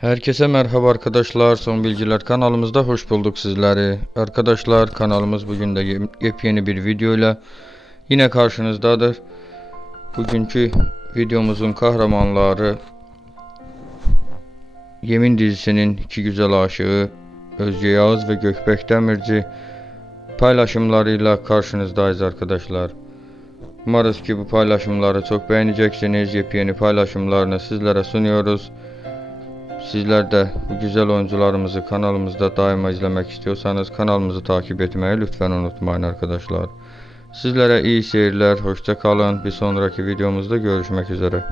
Herkese merhaba arkadaşlar. Son Bilgiler kanalımızda hoş bulduk sizleri. Arkadaşlar kanalımız bugün de yep- yepyeni bir video ile yine karşınızdadır. Bugünkü videomuzun kahramanları Yemin dizisinin iki güzel aşığı Özge Yağız ve Gökbek Demirci paylaşımlarıyla karşınızdayız arkadaşlar. Umarız ki bu paylaşımları çok beğeneceksiniz. Yepyeni paylaşımlarını sizlere sunuyoruz. Sizler de bu güzel oyuncularımızı kanalımızda daima izlemek istiyorsanız kanalımızı takip etmeyi lütfen unutmayın arkadaşlar. Sizlere iyi seyirler, hoşça kalın. Bir sonraki videomuzda görüşmek üzere.